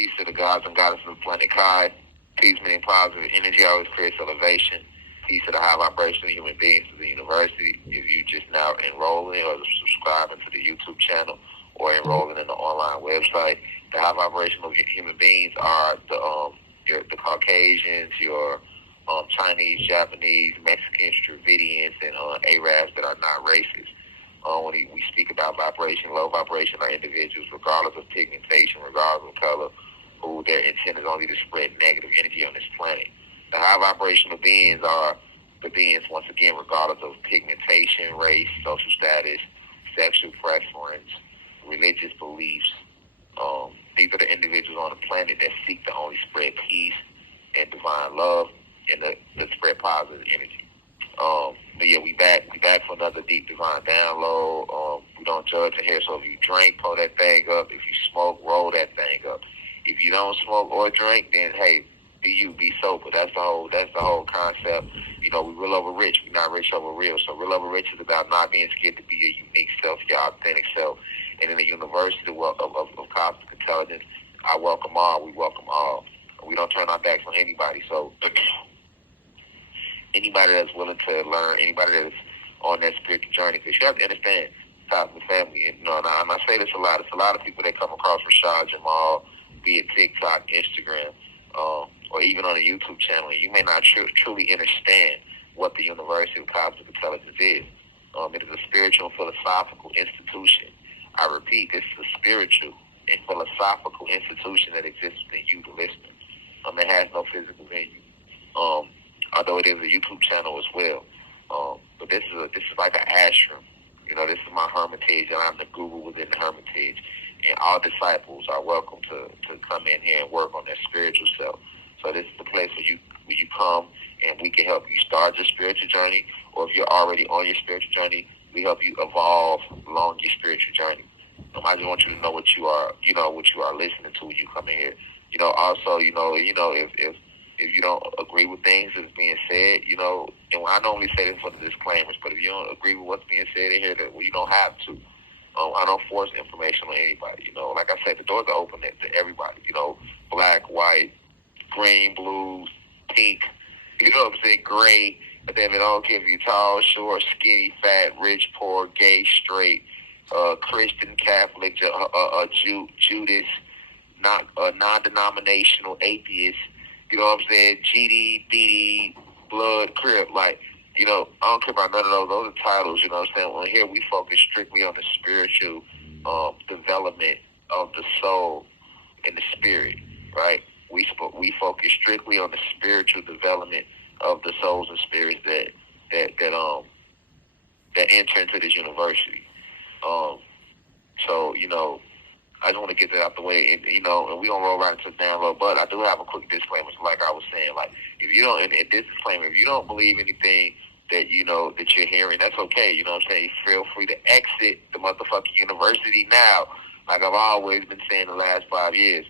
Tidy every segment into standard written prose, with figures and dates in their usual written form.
Peace to the gods and goddesses of the planet Kai. Peace meaning positive energy always creates elevation. Peace to the high vibrational human beings of the university. If you just now enrolling or subscribing to the YouTube channel or enrolling in the online website, the high vibrational human beings are the Caucasians, your Chinese, Japanese, Mexicans, Dravidians, and Arabs that are not racist. When we speak about vibration, low vibration are individuals, regardless of pigmentation, regardless of color, who their intent is only to spread negative energy on this planet. The high vibrational beings are the beings, once again, regardless of pigmentation, race, social status, sexual preference, religious beliefs. These are the individuals on the planet that seek to only spread peace and divine love and to spread positive energy. But yeah, we back for another deep divine download. We don't judge in here, so if you drink, pull that thing up. If you smoke, roll that thing up. If you don't smoke or drink, then hey, be sober. That's the whole concept. You know, we real over rich. We not rich over real. So real over rich is about not being scared to be your unique self, your authentic self. And in the university of cosmic intelligence, I welcome all. We welcome all. We don't turn our backs on anybody. So anybody that's willing to learn, anybody that's on that spiritual journey, because you have to understand cosmic family. And, you know, and I say this a lot. It's a lot of people that come across Rashad Jamal, be it TikTok, Instagram, or even on a YouTube channel. You may not truly understand what the University of Cosmic Intelligence is. It is a spiritual and philosophical institution. I repeat, this is a spiritual and philosophical institution that exists within you, the listener. It has no physical venue. Although it is a YouTube channel as well. But this is like an ashram. You know, this is my hermitage, and I'm the guru within the hermitage. And all disciples are welcome to come in here and work on their spiritual self. So this is the place where you come, and we can help you start your spiritual journey, or if you're already on your spiritual journey, we help you evolve along your spiritual journey. I just want you to know what you are listening to when you come in here. You know, also, if you don't agree with things that's being said, you know, and I normally say this for the disclaimers, but if you don't agree with what's being said in here, you don't have to. I don't force information on anybody. You know, like I said, the doors are open to everybody. You know, black, white, green, blue, pink. You know what I'm saying? Gray. But then I don't care if you're tall, short, skinny, fat, rich, poor, gay, straight, Christian, Catholic, Judas, non-denominational, atheist. You know what I'm saying? GD, BD, Blood, Crip. Like, you know, I don't care about none of those. Those are titles, you know what I'm saying? Well, here we focus strictly on the spiritual development of the soul and the spirit, right? We focus strictly on the spiritual development of the souls and spirits that enter into this university. So, you know, I just want to get that out the way, and, you know, and we're going to roll right into the download, but I do have a quick disclaimer. So like I was saying, like, if you don't, and this disclaimer, if you don't believe anything that, you know, that you're hearing, that's okay. You know what I'm saying? Feel free to exit the motherfucking university now, like I've always been saying the last 5 years.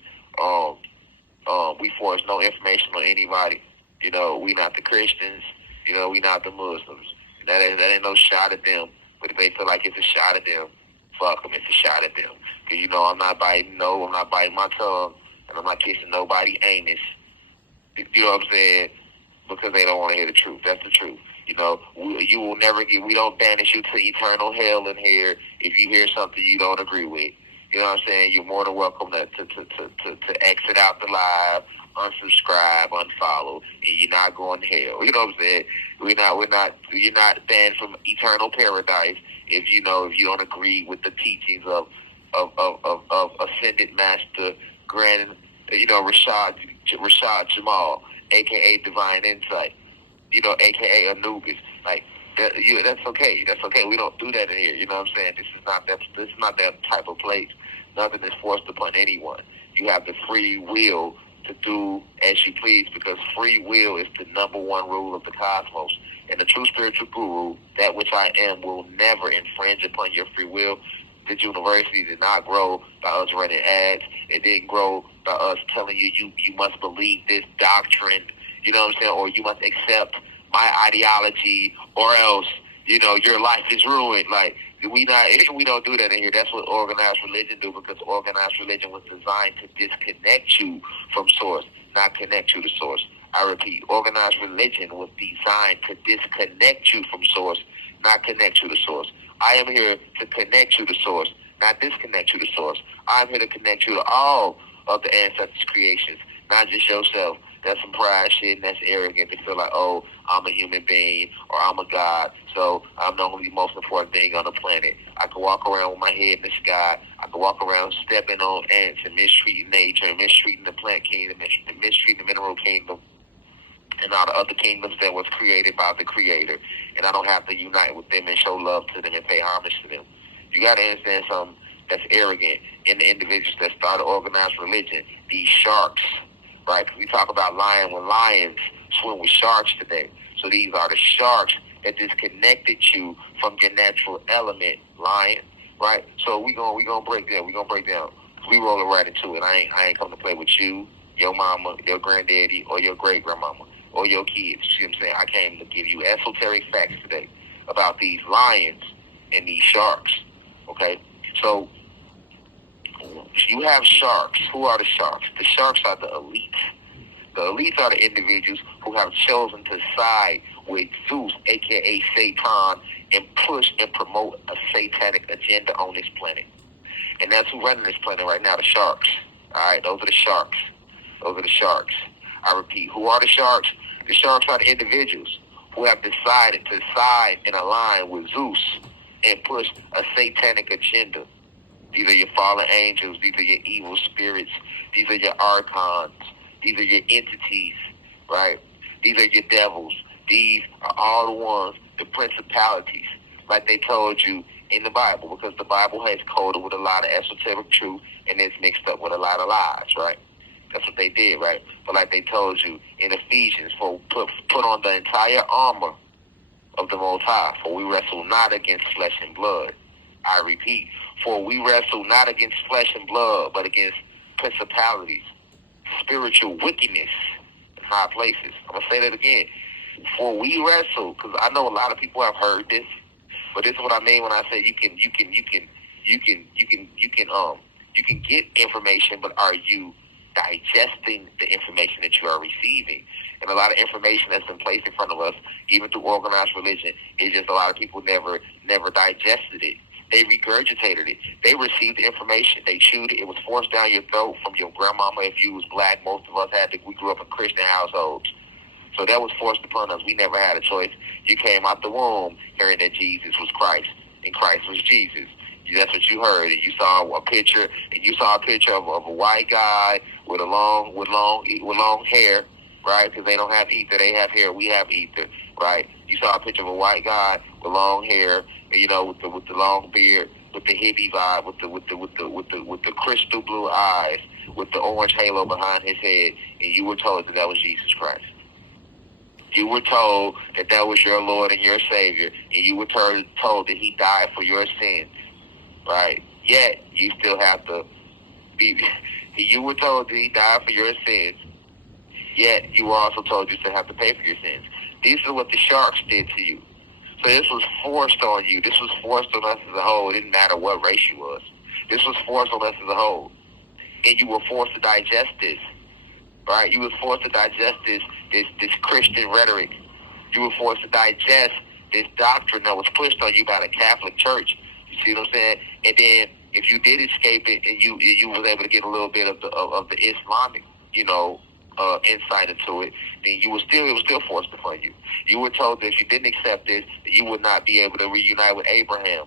We force no information on anybody. You know, we not the Christians. You know, we not the Muslims. That ain't no shot at them. But if they feel like it's a shot at them, fuck them, it's a shot at them. Because, you know, I'm not biting my tongue, and I'm not kissing nobody's anus. You know what I'm saying? Because they don't want to hear the truth. That's the truth. You know, you will never we don't banish you to eternal hell in here if you hear something you don't agree with. You know what I'm saying? You're more than welcome to exit out the live, unsubscribe, unfollow, and you're not going to hell. You know what I'm saying? You're not banned from eternal paradise if you don't agree with the teachings of Ascended Master Grand, Rashad Jamal, aka Divine Insight, aka Anubis. Like that's okay. That's okay. We don't do that in here. You know what I'm saying? This is not that type of place. Nothing is forced upon anyone. You have the free will to do as you please, because free will is the number one rule of the cosmos. And the true spiritual guru, that which I am, will never infringe upon your free will. This university did not grow by us running ads. It didn't grow by us telling you must believe this doctrine, you know what I'm saying, or you must accept my ideology, or else, your life is ruined. Like, We don't do that in here. That's what organized religion do, because organized religion was designed to disconnect you from source, not connect you to source. I repeat, organized religion was designed to disconnect you from source, not connect you to source. I am here to connect you to source, not disconnect you to source. I'm here to connect you to all of the ancestors' creations, not just yourself. That's some pride shit, and that's arrogant to feel like, oh, I'm a human being or I'm a god, so I'm the only most important thing on the planet. I can walk around with my head in the sky. I can walk around stepping on ants and mistreating nature and mistreating the plant kingdom and mistreating the mineral kingdom and all the other kingdoms that was created by the Creator. And I don't have to unite with them and show love to them and pay homage to them. You got to understand something that's arrogant in the individuals that started organized religion. These sharks, right? We talk about lion when lions swim with sharks today. So these are the sharks that disconnected you from your natural element, lion, right? So we gonna break down. We gonna break down. We rolling right into it. I ain't come to play with you, your mama, your granddaddy, or your great grandmama, or your kids. You see what I'm saying? I came to give you esoteric facts today about these lions and these sharks. Okay, so you have sharks. Who are the sharks? The sharks are the elites. The elites are the individuals who have chosen to side with Zeus, aka Satan, and push and promote a satanic agenda on this planet. And that's who's running this planet right now, the sharks. All right, those are the sharks. Those are the sharks. I repeat, who are the sharks? The sharks are the individuals who have decided to side and align with Zeus and push a satanic agenda. These are your fallen angels. These are your evil spirits. These are your archons. These are your entities, right? These are your devils. These are all the ones, the principalities, like they told you in the Bible, because the Bible has coded with a lot of esoteric truth and it's mixed up with a lot of lies, right? That's what they did, right? But like they told you in Ephesians, put on the entire armor of the Most High, for we wrestle not against flesh and blood. I repeat, for we wrestle not against flesh and blood, but against principalities, spiritual wickedness in high places. I'm gonna say that again. For we wrestle, because I know a lot of people have heard this, but this is what I mean when I say you can get information, but are you digesting the information that you are receiving? And a lot of information that's been placed in front of us, even through organized religion, is just a lot of people never digested it. They regurgitated it. They received the information. They chewed it. It was forced down your throat from your grandmama. If you was black, most of us we grew up in Christian households. So that was forced upon us. We never had a choice. You came out the womb hearing that Jesus was Christ and Christ was Jesus. That's what you heard. And you saw a picture, of a white guy with long hair, right? Because they don't have ether, they have hair. We have ether, right? You saw a picture of a white guy with long hair, with the long beard, with the hippie vibe, with the crystal blue eyes, with the orange halo behind his head, and you were told that was Jesus Christ. You were told that was your Lord and your Savior, and you were told that He died for your sins, right? Yet you still have to be. You were told that He died for your sins. Yet you were also told you still have to pay for your sins. These are what the sharks did to you. So this was forced on you. This was forced on us as a whole. It didn't matter what race you was. This was forced on us as a whole. And you were forced to digest this, right? You were forced to digest this Christian rhetoric. You were forced to digest this doctrine that was pushed on you by the Catholic Church. You see what I'm saying? And then if you did escape it and you was able to get a little bit of the Islamic, insight into it, then it was still forced upon you. You were told that if you didn't accept this, that you would not be able to reunite with Abraham,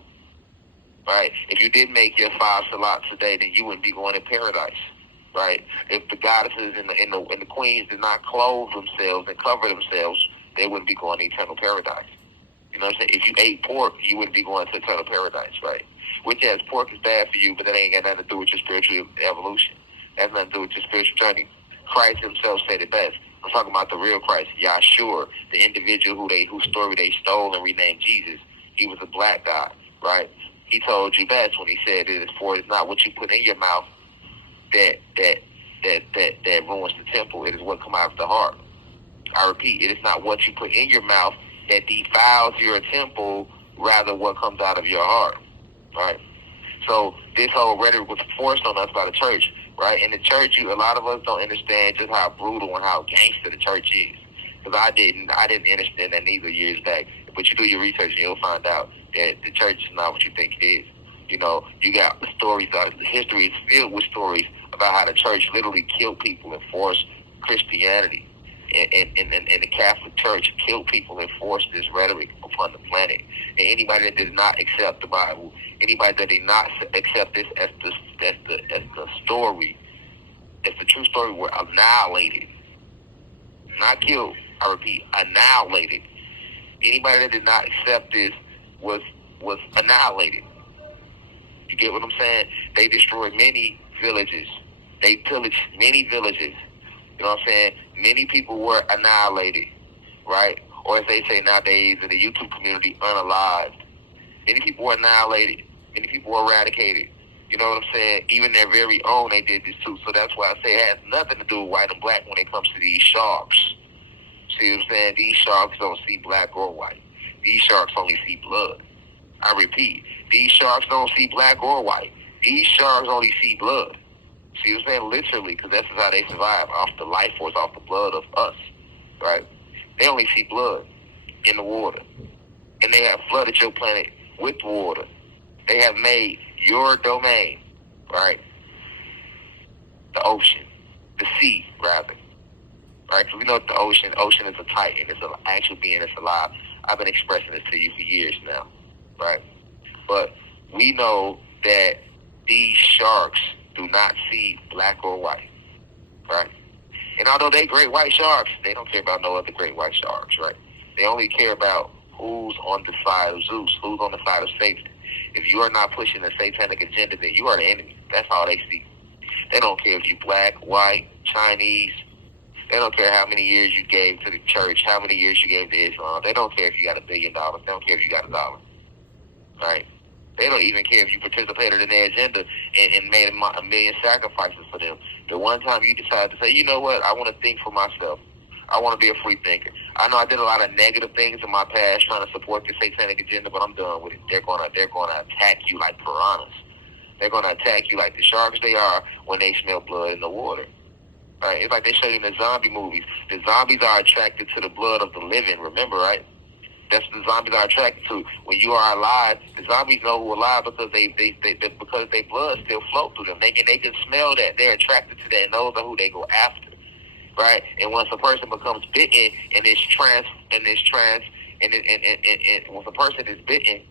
right? If you didn't make your 5 salats today, then you wouldn't be going to paradise, right? If the goddesses and the queens did not clothe themselves and cover themselves, they wouldn't be going to eternal paradise. You know what I'm saying? If you ate pork, you wouldn't be going to eternal paradise, right? Which, yes, pork is bad for you, but that ain't got nothing to do with your spiritual evolution. That has nothing to do with your spiritual journey. Christ Himself said it best. I'm talking about the real Christ, Yahshua, the individual whose story they stole and renamed Jesus. He was a black guy, right? He told you best when He said, "It is not what you put in your mouth that ruins the temple. It is what comes out of the heart." I repeat, it is not what you put in your mouth that defiles your temple, rather what comes out of your heart. right? So this whole rhetoric was forced on us by the church, right? In the church, a lot of us don't understand just how brutal and how gangster the church is. Because I didn't understand that neither years back. But you do your research and you'll find out that the church is not what you think it is. You know, you got the stories, the history is filled with stories about how the church literally killed people and forced Christianity. And the Catholic Church killed people and forced this rhetoric upon the planet. And anybody that did not accept the Bible, anybody that did not accept this as the story, as the true story, were annihilated. Not killed, I repeat, annihilated. Anybody that did not accept this was annihilated. You get what I'm saying? They destroyed many villages. They pillaged many villages. You know what I'm saying? Many people were annihilated, right? Or as they say nowadays in the YouTube community, unalived. Many people were annihilated. Many people were eradicated. You know what I'm saying? Even their very own, they did this too. So that's why I say it has nothing to do with white and black when it comes to these sharks. See what I'm saying? These sharks don't see black or white. These sharks only see blood. I repeat, these sharks don't see black or white. These sharks only see blood. See what I'm saying? Literally, because that's how they survive, off the life force, off the blood of us, right? They only see blood in the water. And they have flooded your planet with water. They have made your domain, right? The ocean, the sea, rather. Right? Because we know the ocean is a titan. It's an actual being that's alive. I've been expressing this to you for years now, right? But we know that these sharks do not see black or white, right? And although they great white sharks, they don't care about no other great white sharks, right? They only care about who's on the side of Zeus, who's on the side of Satan. If you are not pushing the satanic agenda, then you are the enemy. That's all they see. They don't care if you black, white, Chinese. They don't care how many years you gave to the church, how many years you gave to Islam. They don't care if you got $1 billion. They don't care if you got $1, right? They don't even care if you participated in their agenda and made a million sacrifices for them. The one time you decide to say, you know what, I want to think for myself. I want to be a free thinker. I know I did a lot of negative things in my past trying to support the satanic agenda, but I'm done with it. They're gonna attack you like piranhas. They're gonna attack you like the sharks they are when they smell blood in the water. Right? It's like they show you in the zombie movies. The zombies are attracted to the blood of the living. Remember, right? That's what the zombies are attracted to. When you are alive, the zombies know who are alive because because their blood still flows through them. They can smell that. They're attracted to that, and those are who they go after. Right? And once a person becomes bitten and once a person is bitten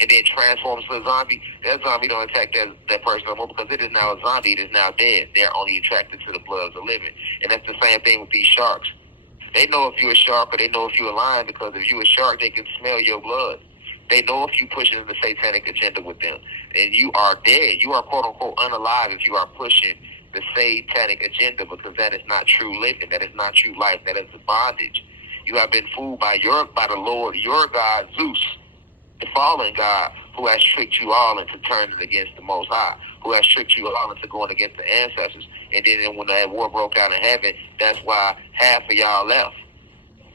and then transforms to a zombie, that zombie don't attack that person no more because it is now a zombie. It is now dead. They're only attracted to the blood of the living. And that's the same thing with these sharks. They know if you're a shark or they know if you're a lion because if you're a shark, they can smell your blood. They know if you pushing the satanic agenda with them. And you are dead. You are quote-unquote unalive if you are pushing the satanic agenda because that is not true living. That is not true life. That is bondage. You have been fooled by the Lord, your God, Zeus, the fallen God, who has tricked you all into turning against the Most High, who has tricked you all into going against the ancestors. And then when that war broke out in heaven, that's why half of y'all left.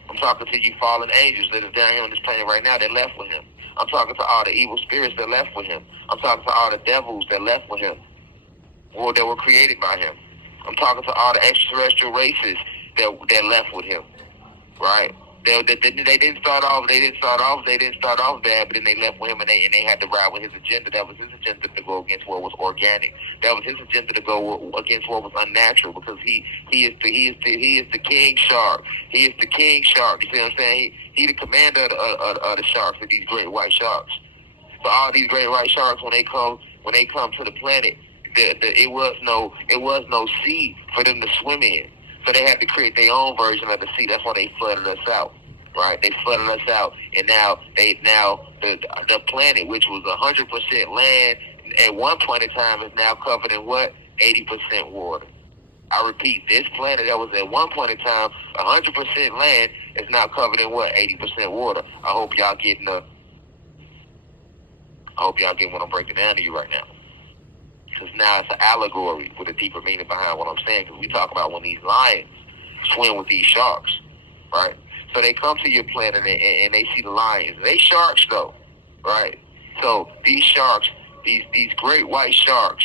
I'm talking to you fallen angels that are down here on this planet right now that left with him. I'm talking to all the evil spirits that left with him. I'm talking to all the devils that left with him, or that were created by him. I'm talking to all the extraterrestrial races that left with him, right? They didn't start off bad, but then they left with him and they had to ride with his agenda. That was his agenda to go against what was organic. That was his agenda to go against what was unnatural because he is the king shark. He is the king shark. You see what I'm saying? He the commander of the sharks, of these great white sharks. So all these great white sharks when they come to the planet, it was no sea for them to swim in. So they had to create their own version of the sea. That's why they flooded us out, right? They flooded us out, and now the planet, which was 100% land at one point in time, is now covered in what? 80% water. I repeat, this planet that was at one point in time 100% land is now covered in what? 80% water. I hope y'all getting what I'm breaking down to you right now. Because now it's an allegory with a deeper meaning behind what I'm saying. Because we talk about when these lions swim with these sharks, right? So they come to your planet and they see the lions. They sharks though, right? So these sharks, these great white sharks,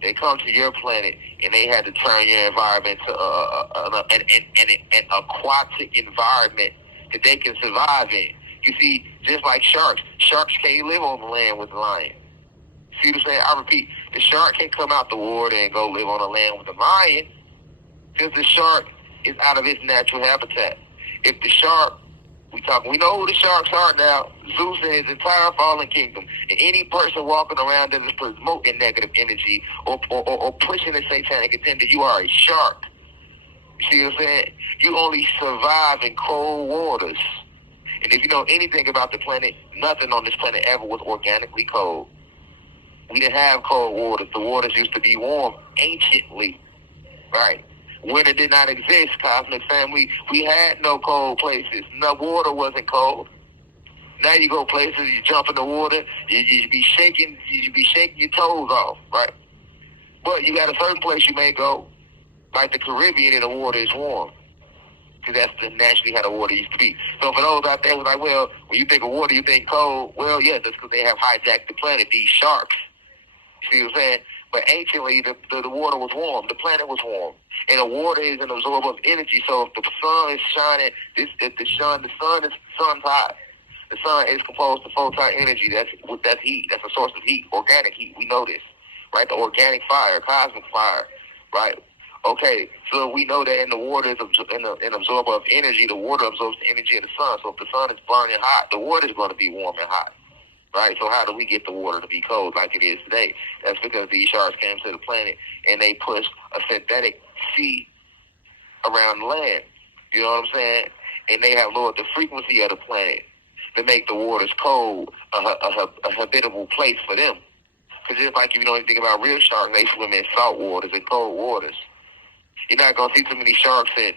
they come to your planet and they had to turn your environment to an aquatic environment that they can survive in. You see, just like sharks can't live on the land with the lion. See what I'm saying? I repeat, the shark can't come out the water and go live on the land with the lion because the shark is out of its natural habitat. If the shark, we know who the sharks are now, Zeus and his entire fallen kingdom. And any person walking around that is promoting negative energy or pushing a satanic agenda, you are a shark. You see what I'm saying? You only survive in cold waters. And if you know anything about the planet, nothing on this planet ever was organically cold. We didn't have cold waters. The waters used to be warm anciently, right? Winter did not exist, cosmic family. We had no cold places. No water wasn't cold. Now you go places, you jump in the water, you be shaking your toes off, right? But you got a certain place you may go, like the Caribbean, and the water is warm. Because that's naturally how the water used to be. So for those out there who's like, well, when you think of water, you think cold. Well, yes, that's because they have hijacked the planet, these sharks. You see what I'm saying? But anciently, the water was warm. The planet was warm. And the water is an absorber of energy. So if the sun is shining, sun's hot. The sun is composed of photon energy. That's heat. That's a source of heat, organic heat. We know this, right? The organic fire, cosmic fire, right? Okay, so we know that in the water is an absorber of energy. The water absorbs the energy of the sun. So if the sun is burning hot, the water is going to be warm and hot. Right, so how do we get the water to be cold like it is today? That's because these sharks came to the planet and they pushed a synthetic sea around the land. You know what I'm saying? And they have lowered the frequency of the planet to make the waters cold, a habitable place for them. Because just like if you know anything about real sharks, they swim in salt waters and cold waters. You're not going to see too many sharks in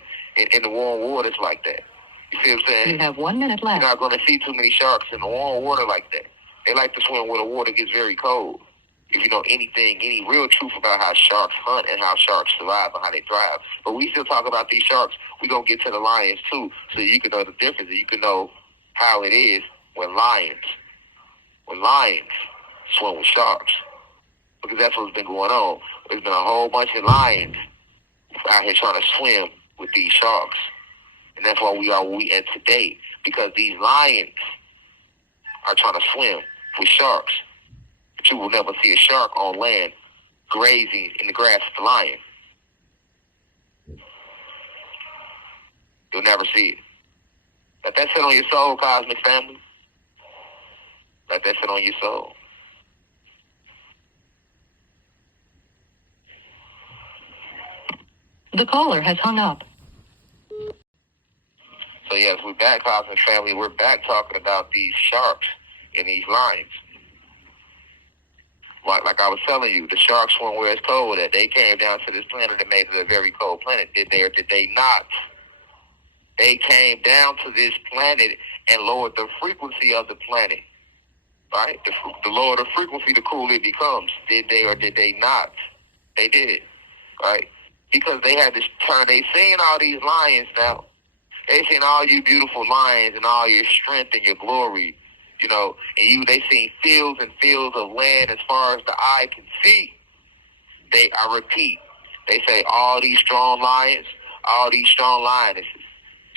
the warm waters like that. You see what I'm saying? You have 1 minute left. You're not going to see too many sharks in the warm water like that. They like to swim where the water gets very cold. If you know anything, any real truth about how sharks hunt and how sharks survive and how they thrive. But we still talk about these sharks. We're going to get to the lions too, so you can know the difference. And you can know how it is when lions swim with sharks. Because that's what's been going on. There's been a whole bunch of lions out here trying to swim with these sharks. And that's why we are where we at today. Because these lions are trying to swim with sharks. But you will never see a shark on land grazing in the grass with the lion. You'll never see it. Let that sit on your soul, cosmic family. Let that sit on your soul. The caller has hung up. So yes, we're back, cosmic family. We're back talking about these sharks and these lions. Like I was telling you, the sharks swim where it's cold at. They came down to this planet and made it a very cold planet. Did they or did they not? They came down to this planet and lowered the frequency of the planet. Right? The lower the frequency, the cooler it becomes. Did they or did they not? They did. Right? Because they had to turn. They seen all these lions now. They seen all you beautiful lions and all your strength and your glory, you know, and they seen fields and fields of land as far as the eye can see. I repeat, they say all these strong lions, all these strong lionesses.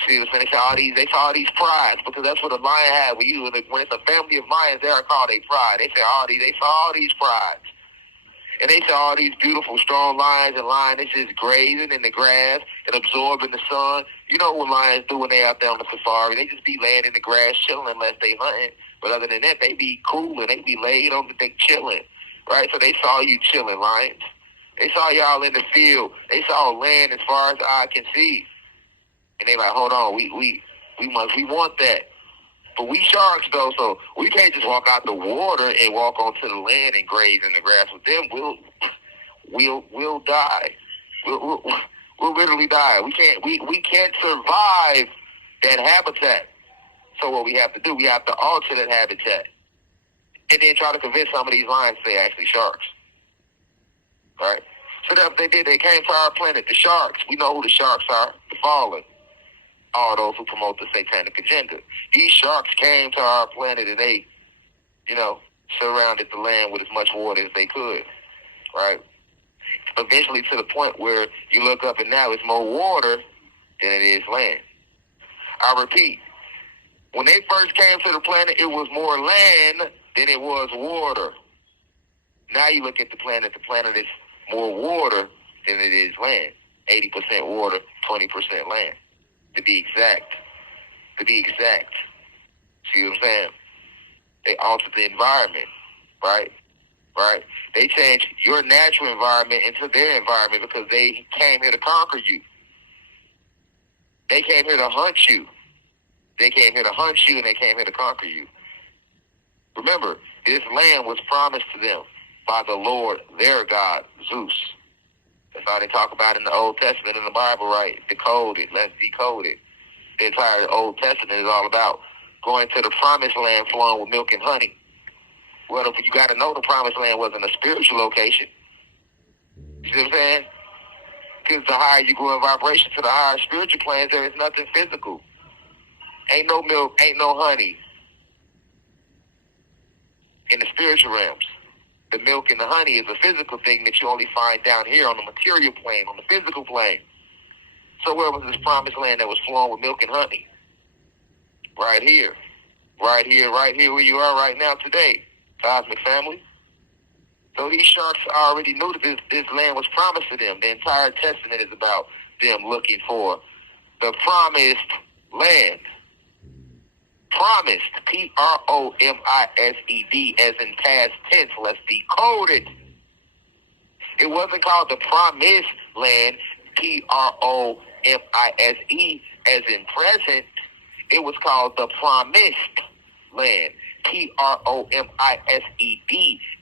See what I'm saying? They saw all these prides, because that's what a lion had. When it's a family of lions, they are called a pride. They saw all these prides. And they saw all these beautiful, strong lions and lionesses grazing in the grass and absorbing the sun. You know what lions do when they out there on the safari? They just be laying in the grass chilling unless they hunting. But other than that, they be cooling. They be laid on the thing chilling, right? So they saw you chilling, lions. They saw y'all in the field. They saw land as far as the eye can see. And they like, hold on, we want that. But we sharks, though, so we can't just walk out the water and walk onto the land and graze in the grass with them. We'll die. We'll literally die. We can't survive that habitat. So what we have to do, we have to alter that habitat, and then try to convince some of these lions they're actually sharks. All right. So that's what they did. They came to our planet. The sharks. We know who the sharks are. The fallen. All those who promote the satanic agenda. These sharks came to our planet and they, surrounded the land with as much water as they could, right? Eventually to the point where you look up and now it's more water than it is land. I repeat, when they first came to the planet, it was more land than it was water. Now you look at the planet is more water than it is land. 80% water, 20% land. To be exact. See what I'm saying? They altered the environment, right? Right? They changed your natural environment into their environment because they came here to conquer you. They came here to hunt you. They came here to hunt you and they came here to conquer you. Remember, this land was promised to them by the Lord, their God, Zeus. That's how they talk about it in the Old Testament in the Bible, right? Decode it. Let's decode it. The entire Old Testament is all about going to the promised land flowing with milk and honey. Well, you got to know the promised land wasn't a spiritual location. You see what I'm saying? Because the higher you go in vibration to the higher spiritual planes, there is nothing physical. Ain't no milk, ain't no honey in the spiritual realms. The milk and the honey is a physical thing that you only find down here on the material plane, on the physical plane. So where was this promised land that was flowing with milk and honey? Right here. Right here where you are right now today. Cosmic family. So these sharks already knew that this land was promised to them. The entire testament is about them looking for the promised land. Promised, Promised, as in past tense. Let's decode it. It wasn't called the promised land, Promise, as in present. It was called the promised land, Promised,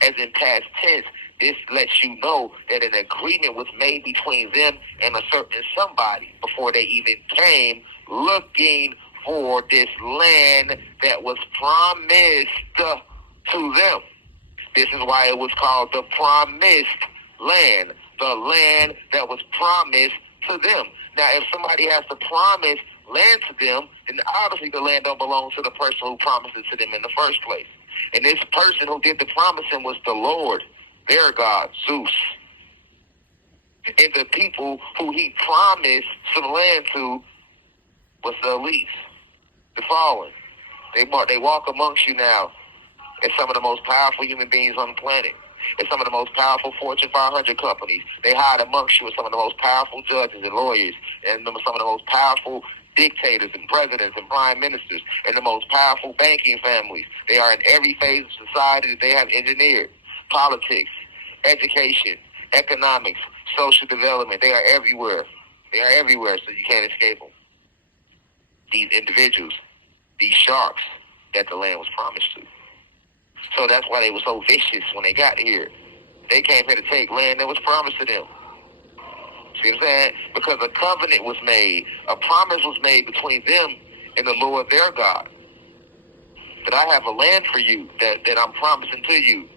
as in past tense. This lets you know that an agreement was made between them and a certain somebody before they even came looking for this land that was promised to them. This is why it was called the promised land, the land that was promised to them. Now, if somebody has to promise land to them, then obviously the land don't belong to the person who promised it to them in the first place. And this person who did the promising was the Lord, their God, Zeus. And the people who he promised some land to was the elites, the fallen. They walk amongst you now as some of the most powerful human beings on the planet. As some of the most powerful Fortune 500 companies. They hide amongst you as some of the most powerful judges and lawyers and some of the most powerful dictators and presidents and prime ministers and the most powerful banking families. They are in every phase of society that they have engineered. Politics, education, economics, social development. They are everywhere. They are everywhere, so you can't escape them. These individuals, these sharks that the land was promised to. So that's why they were so vicious when they got here. They came here to take land that was promised to them. See what I'm saying? Because a covenant was made, a promise was made between them and the Lord their God. That I have a land for you that I'm promising to you.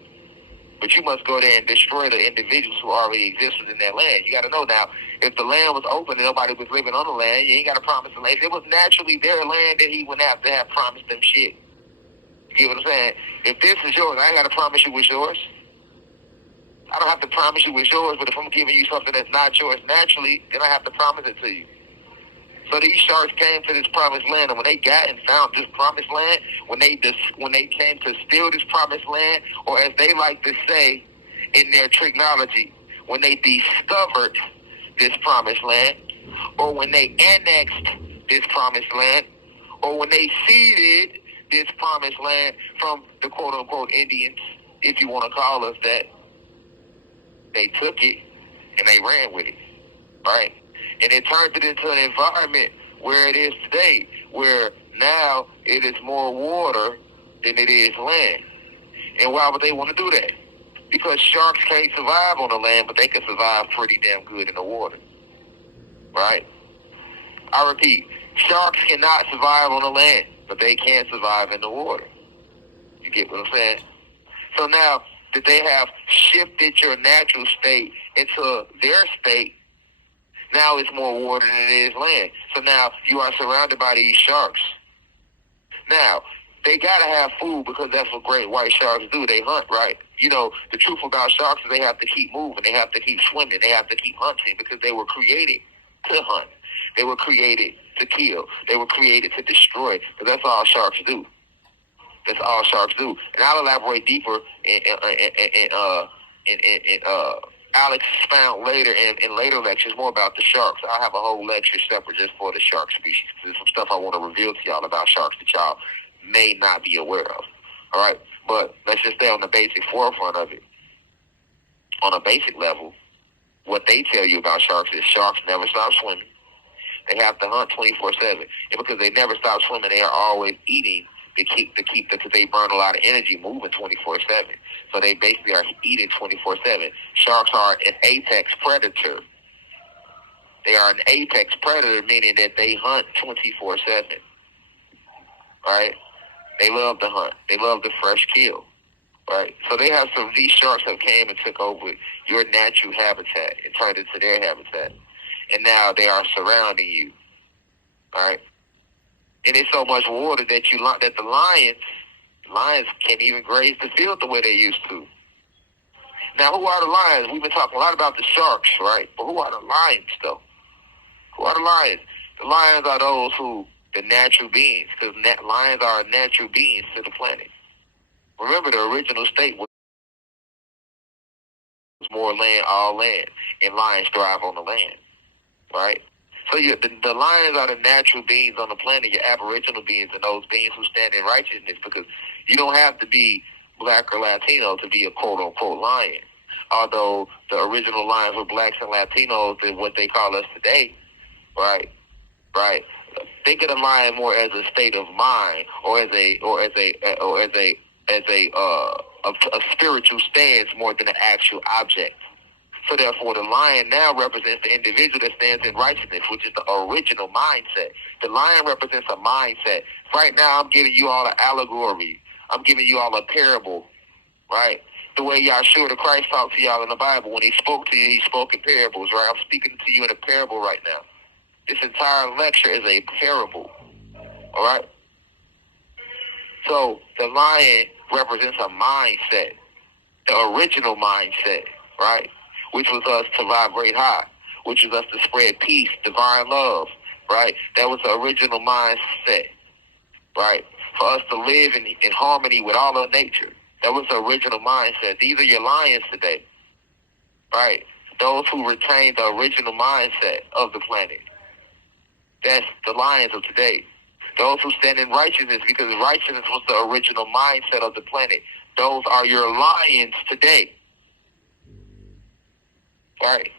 But you must go there and destroy the individuals who already exist within that land. You got to know now, if the land was open and nobody was living on the land, you ain't got to promise the land. If it was naturally their land, then he wouldn't have to have promised them shit. You get what I'm saying? If this is yours, I ain't got to promise you it's yours. I don't have to promise you it's yours, but if I'm giving you something that's not yours naturally, then I have to promise it to you. So these sharks came to this promised land, and when they got and found this promised land, when they came to steal this promised land, or as they like to say in their tricknology, when they discovered this promised land, or when they annexed this promised land, or when they ceded this promised land from the quote-unquote Indians, if you want to call us that, they took it and they ran with it, right? And it turned it into an environment where it is today, where now it is more water than it is land. And why would they want to do that? Because sharks can't survive on the land, but they can survive pretty damn good in the water, right? I repeat, sharks cannot survive on the land, but they can survive in the water. You get what I'm saying? So now that they have shifted your natural state into their state, now it's more water than it is land. So now you are surrounded by these sharks. Now, They gotta have food because that's what great white sharks do. They hunt, right? You know, the truth about sharks is they have to keep moving. They have to keep swimming. They have to keep hunting because they were created to hunt. They were created to kill. They were created to destroy. Because that's all sharks do. That's all sharks do. And I'll elaborate deeper I'll expound later in later lectures more about the sharks. I'll have a whole lecture separate just for the shark species. There's some stuff I want to reveal to y'all about sharks that y'all may not be aware of. All right? But let's just stay on the basic forefront of it. On a basic level, what they tell you about sharks is sharks never stop swimming. They have to hunt 24/7. And because they never stop swimming, they are always eating because they burn a lot of energy moving 24/7. So they basically are eating 24/7. Sharks are an apex predator. They are an apex predator, meaning that they hunt 24/7. Right? They love to hunt. They love the fresh kill. Right? So these sharks have came and took over your natural habitat and turned it to their habitat. And now they are surrounding you. All right? And it's so much water that the lions can't even graze the field the way they used to. Now, who are the lions? We've been talking a lot about the sharks, right? But who are the lions, though? Who are the lions? The lions are the natural beings, because lions are natural beings to the planet. Remember, the original state was more land, all land, and lions thrive on the land, right? So the lions are the natural beings on the planet, your aboriginal beings, and those beings who stand in righteousness, because you don't have to be black or Latino to be a quote-unquote lion. Although the original lions were blacks and Latinos and what they call us today, right? Right? Think of the lion more as a state of mind, or as a spiritual stance more than an actual object. So therefore, the lion now represents the individual that stands in righteousness, which is the original mindset. The lion represents a mindset. Right now, I'm giving you all an allegory. I'm giving you all a parable, right? The way Yahshua the Christ talked to y'all in the Bible. When he spoke to you, he spoke in parables, right? I'm speaking to you in a parable right now. This entire lecture is a parable, all right? So the lion represents a mindset, the original mindset, right? Which was us to vibrate high, which was us to spread peace, divine love, right? That was the original mindset, right? For us to live in harmony with all of nature. That was the original mindset. These are your lions today, right? Those who retain the original mindset of the planet. That's the lions of today. Those who stand in righteousness, because righteousness was the original mindset of the planet. Those are your lions today. Right?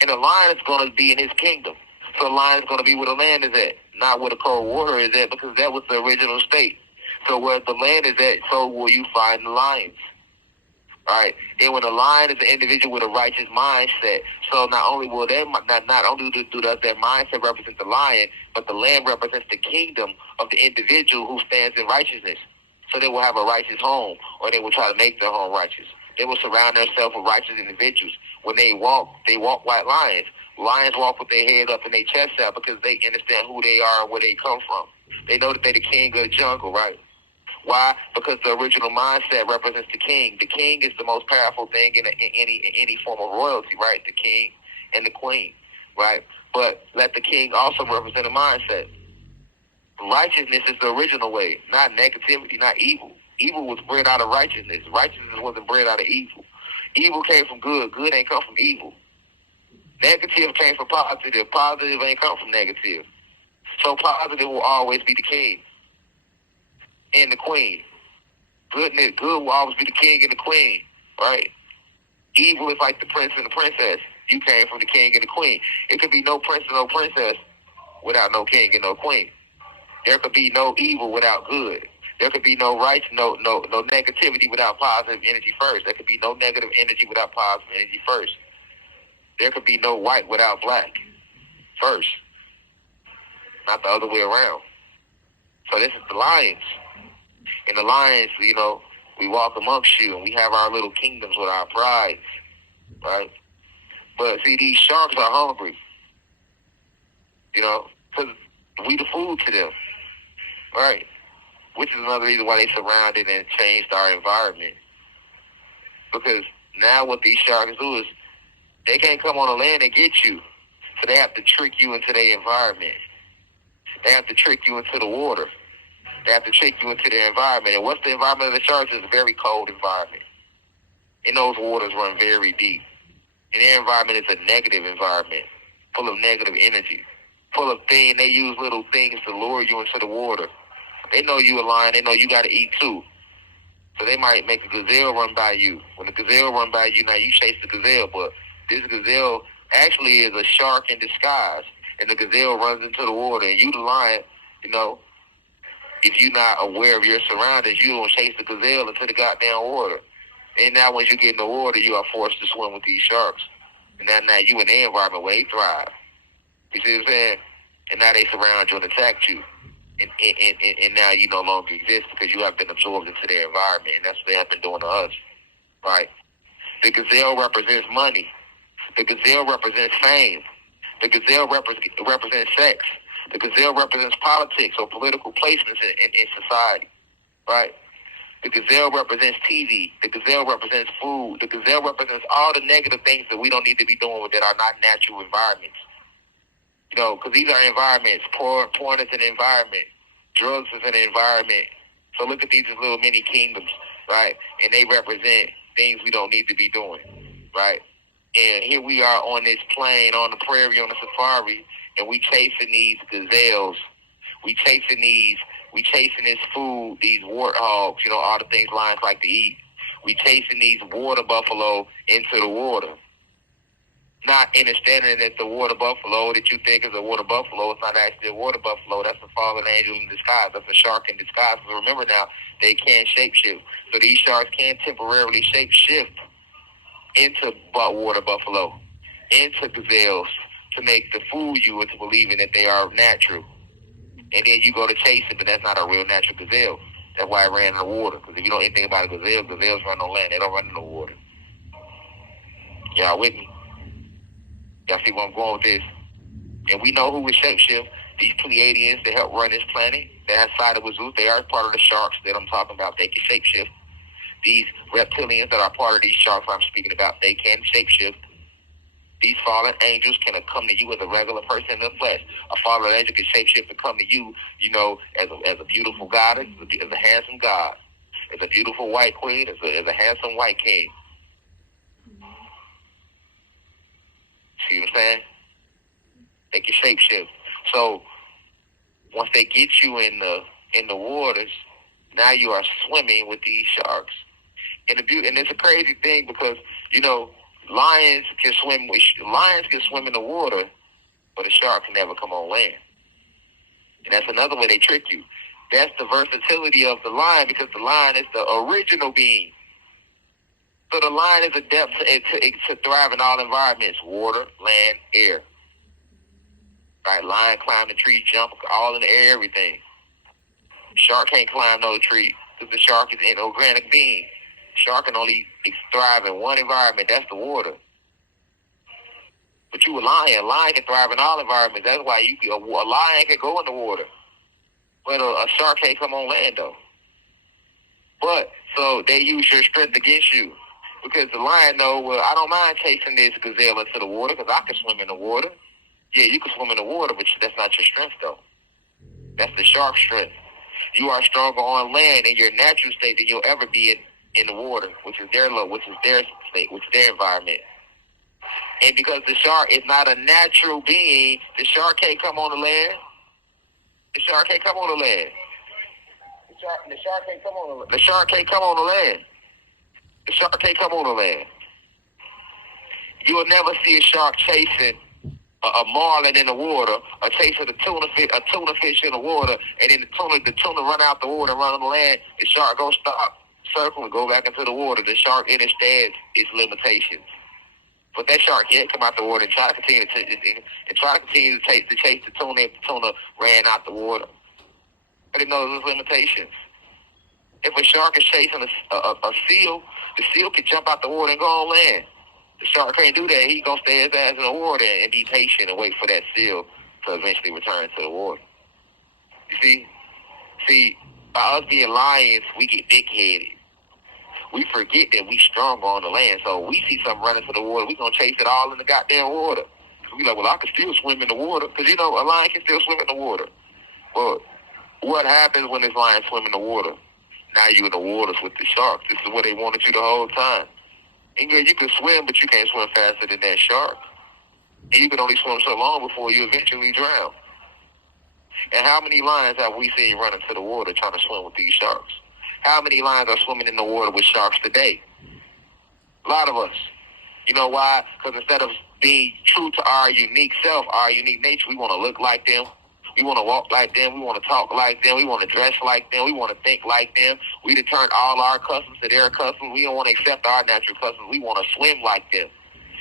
And the lion is going to be in his kingdom. So the lion is going to be where the land is at, not where the cold water is at, because that was the original state. So where the land is at, so will you find the lions. Right? And when the lion is an individual with a righteous mindset, so not only will they not only does their mindset represent the lion, but the land represents the kingdom of the individual who stands in righteousness. So they will have a righteous home, or they will try to make their home righteous. They will surround themselves with righteous individuals. When they walk like lions. Lions walk with their head up and their chest out because they understand who they are and where they come from. They know that they're the king of the jungle, right? Why? Because the original mindset represents the king. The king is the most powerful thing in any form of royalty, right? The king and the queen, right? But let the king also represent a mindset. Righteousness is the original way, not negativity, not evil. Evil was bred out of righteousness. Righteousness wasn't bred out of evil. Evil came from good. Good ain't come from evil. Negative came from positive. Positive ain't come from negative. So positive will always be the king and the queen. Good will always be the king and the queen, right? Evil is like the prince and the princess. You came from the king and the queen. It could be no prince and no princess without no king and no queen. There could be no evil without good. There could be no negativity without positive energy first. There could be no negative energy without positive energy first. There could be no white without black first. Not the other way around. So this is the lions. And the lions, we walk amongst you and we have our little kingdoms with our pride, right? But see, these sharks are hungry, because we the food to them, right? which is another reason why they surrounded and changed our environment. Because now what these sharks do is they can't come on the land and get you. So they have to trick you into their environment. They have to trick you into the water. They have to trick you into their environment. And what's the environment of the sharks? It's a very cold environment. And those waters run very deep. And their environment is a negative environment, full of negative energy, full of things. They use little things to lure you into the water. They know you a lion. They know you got to eat too. So they might make a gazelle run by you. When the gazelle run by you, now you chase the gazelle, but this gazelle actually is a shark in disguise. And the gazelle runs into the water, and you the lion, if you're not aware of your surroundings, you don't chase the gazelle into the goddamn water. And now once you get in the water, you are forced to swim with these sharks. And now you in their environment where they thrive. You see what I'm saying? And now they surround you and attack you. And now you no longer exist because you have been absorbed into their environment. And that's what they have been doing to us. Right? The gazelle represents money. The gazelle represents fame. The gazelle represents sex. The gazelle represents politics or political placements in society. Right? The gazelle represents TV. The gazelle represents food. The gazelle represents all the negative things that we don't need to be doing that are not natural environments. Because these are environments. Porn is an environment. Drugs is an environment. So look at these as little mini kingdoms, right? And they represent things we don't need to be doing, right? And here we are on this plain, on the prairie, on the safari, and we chasing these gazelles. We chasing this food, these warthogs, all the things lions like to eat. We chasing these water buffalo into the water. Not understanding that the water buffalo that you think is a water buffalo, it's not actually a water buffalo. That's a fallen angel in disguise. That's a shark in disguise. But remember now, they can shapeshift. So these sharks can temporarily shapeshift into water buffalo, into gazelles, to fool you into believing that they are natural. And then you go to chase it, but that's not a real natural gazelle. That's why it ran in the water. Because if you know anything about a gazelle, gazelles run on land. They don't run in the water. Y'all with me? Y'all see where I'm going with this? And we know who is shapeshift. These Pleiadians that help run this planet, that have sided with Zeus, they are part of the sharks that I'm talking about. They can shapeshift. These reptilians that are part of these sharks I'm speaking about, they can shapeshift. These fallen angels can come to you as a regular person in the flesh. A fallen angel can shapeshift and come to you, as a beautiful goddess, as a handsome god, as a beautiful white queen, as a handsome white king. See what I'm saying? They can shapeshift. So once they get you in the waters, now you are swimming with these sharks. And it's a crazy thing because lions can swim in the water, but a shark can never come on land. And that's another way they trick you. That's the versatility of the lion, because the lion is the original being. So the lion is adept to thrive in all environments: water, land, air. Right? Lion climb the tree, jump all in the air, everything. Shark can't climb no tree because the shark is an organic being. Shark can only thrive in one environment. That's the water. But you a lion. A lion can thrive in all environments. That's why a lion can go in the water. But a shark can't come on land, though. But, so they use your strength against you. Because the lion I don't mind chasing this gazelle into the water because I can swim in the water. Yeah, you can swim in the water, but that's not your strength, though. That's the shark's strength. You are stronger on land in your natural state than you'll ever be in the water, which is their state, which is their environment. And because the shark is not a natural being, the shark can't come on the land. The shark can't come on the land. The shark can't come on the land. The shark can't come on the land. The shark can't come on the land. You will never see a shark chasing a marlin in the water, or chasing a tuna fish in the water, and then the tuna run out the water and run on the land. The shark gonna stop, circle, and go back into the water. The shark understands its limitations. But that shark can't come out the water and try to continue to chase the tuna if the tuna ran out the water. But it knows its limitations. If a shark is chasing a seal, the seal can jump out the water and go on land. The shark can't do that. He's going to stay his ass in the water and be patient and wait for that seal to eventually return to the water. You see? By us being lions, we get big-headed. We forget that we stronger on the land. So we see something running to the water, we gonna chase it all in the goddamn water. We like, well, I can still swim in the water, because a lion can still swim in the water. But what happens when this lion swim in the water? Now you in the waters with the sharks. This is where they wanted you the whole time. And yeah, you can swim, but you can't swim faster than that shark. And you can only swim so long before you eventually drown. And how many lions have we seen running to the water trying to swim with these sharks? How many lions are swimming in the water with sharks today? A lot of us. You know why? Because instead of being true to our unique self, our unique nature, we want to look like them. We want to walk like them. We want to talk like them. We want to dress like them. We want to think like them. We to turn all our customs to their customs. We don't want to accept our natural customs. We want to swim like them.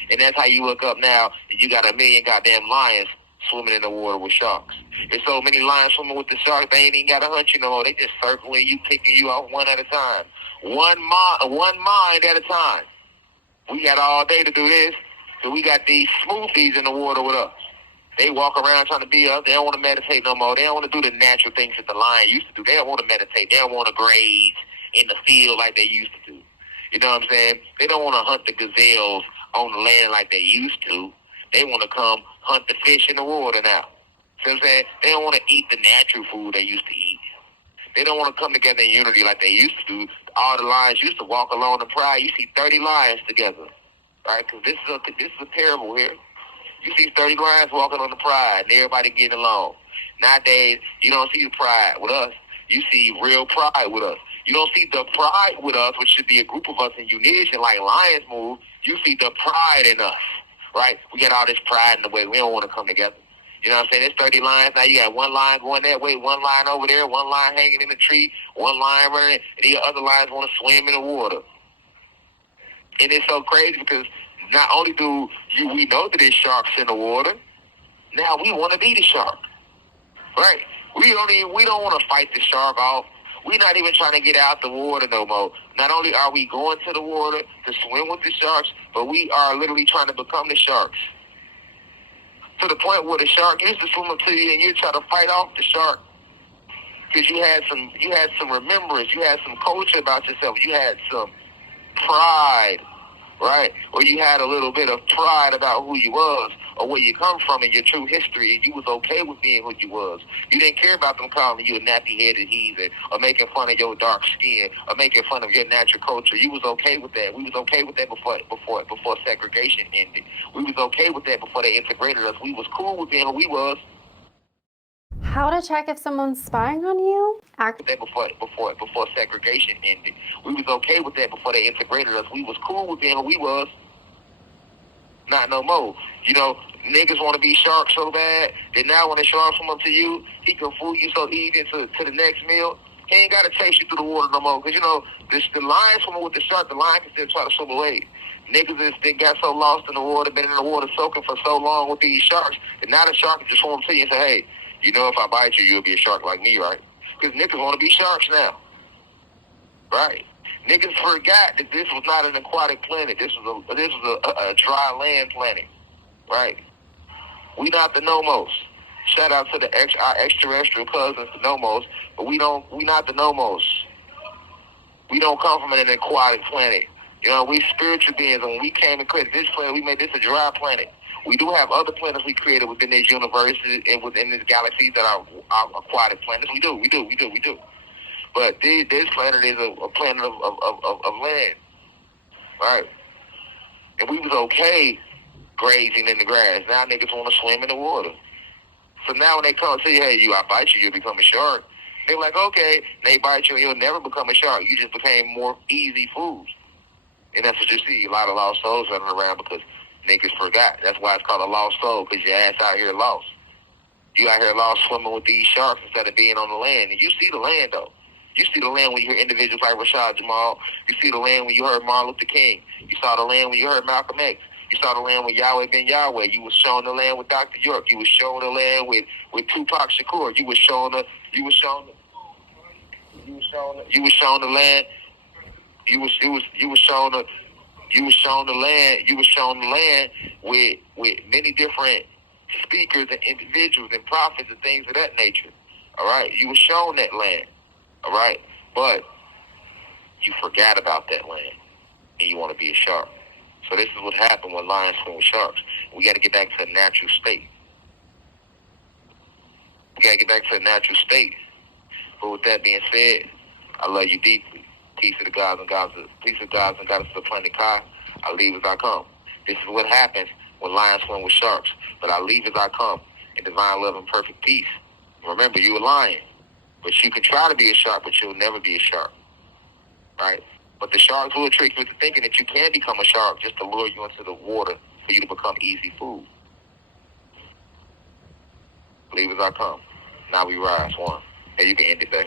And that's how you look up now, and you got a million goddamn lions swimming in the water with sharks. There's so many lions swimming with the sharks, they ain't even got to hunt you no more. They just circling you, picking you off one at a time. One mind at a time. We got all day to do this, so we got these smoothies in the water with us. They walk around trying to be us. They don't want to meditate no more. They don't want to do the natural things that the lion used to do. They don't want to meditate. They don't want to graze in the field like they used to do. You know what I'm saying? They don't want to hunt the gazelles on the land like they used to. They want to come hunt the fish in the water now. See what I'm saying? They don't want to eat the natural food they used to eat. They don't want to come together in unity like they used to do. All the lions used to walk along the pride. You see 30 lions together, right? Because this is a parable here. You see 30 lions walking on the pride, and everybody getting along. Nowadays, you don't see the pride with us. You see real pride with us. You don't see the pride with us, which should be a group of us in unison like lions move. You see the pride in us, right? We got all this pride in the way. We don't want to come together. You know what I'm saying? There's 30 lions. Now you got one lion going that way, one lion over there, one lion hanging in the tree, one lion running, and the other lions want to swim in the water. And it's so crazy because not only do we know that there's sharks in the water, now we want to be the shark, right? We don't want to fight the shark off. We're not even trying to get out the water no more. Not only are we going to the water to swim with the sharks, but we are literally trying to become the sharks. To the point where the shark used to swim up to you and you try to fight off the shark because you had some remembrance, you had some culture about yourself, you had some pride, right? Or you had a little bit of pride about who you was or where you come from and your true history, and you was okay with being who you was. You didn't care about them calling you a nappy-headed heathen or making fun of your dark skin or making fun of your natural culture. You was okay with that. We was okay with that before segregation ended. We was okay with that before they integrated us. We was cool with being who we was. How to check if someone's spying on you? Before segregation ended. We was okay with that before they integrated us. We was cool with being who we was. Not no more. You know, niggas want to be sharks so bad that now when the shark swim up to you, he can fool you so easy to the next meal. He ain't got to chase you through the water no more. Because, you know, the lion swimming with the shark, the lion can still try to swim away. Niggas they got so lost in the water, been in the water soaking for so long with these sharks, that now the shark can just swim up to you and say, hey, you know, if I bite you, you'll be a shark like me, right? Because niggas want to be sharks now, right? Niggas forgot that this was not an aquatic planet. This was a dry land planet, right? We not the Nomos. Shout out to our extraterrestrial cousins, the Nomos, but we not the Nomos. We don't come from an aquatic planet. You know, we spiritual beings, and when we came and created this planet, we made this a dry planet. We do have other planets we created within this universe and within this galaxy that are aquatic planets. We do. But this planet is a planet of land, right? And we was okay grazing in the grass. Now niggas want to swim in the water. So now when they come and say, hey, I bite you, you'll become a shark. They're like, okay, they bite you and you'll never become a shark. You just became more easy food. And that's what you see, a lot of lost souls running around because niggas forgot. That's why it's called a lost soul, because your ass out here lost. You out here lost swimming with these sharks instead of being on the land. And you see the land, though. You see the land when you hear individuals like Rashad Jamal. You see the land when you heard Martin Luther King. You saw the land when you heard Malcolm X. You saw the land with Yahweh Ben Yahweh. You was showing the land with Dr. York. You was showing the land with Tupac Shakur. You was showing the land. You was showing the land with many different speakers and individuals and prophets and things of that nature. All right, you was shown that land. All right? But you forgot about that land, and you want to be a shark. So this is what happened when lions swim with sharks. We got to get back to a natural state. We got to get back to a natural state. But with that being said, I love you deeply. Peace to the gods and goddesses. Peace to the gods and goddesses of planet Kai. I leave as I come. This is what happens when lions swim with sharks. But I leave as I come in divine love and perfect peace. Remember, you're a lion. But you can try to be a shark, but you'll never be a shark. Right? But the sharks will trick you into thinking that you can become a shark just to lure you into the water for you to become easy food. Leave as I come. Now we rise. One. And you can end it there.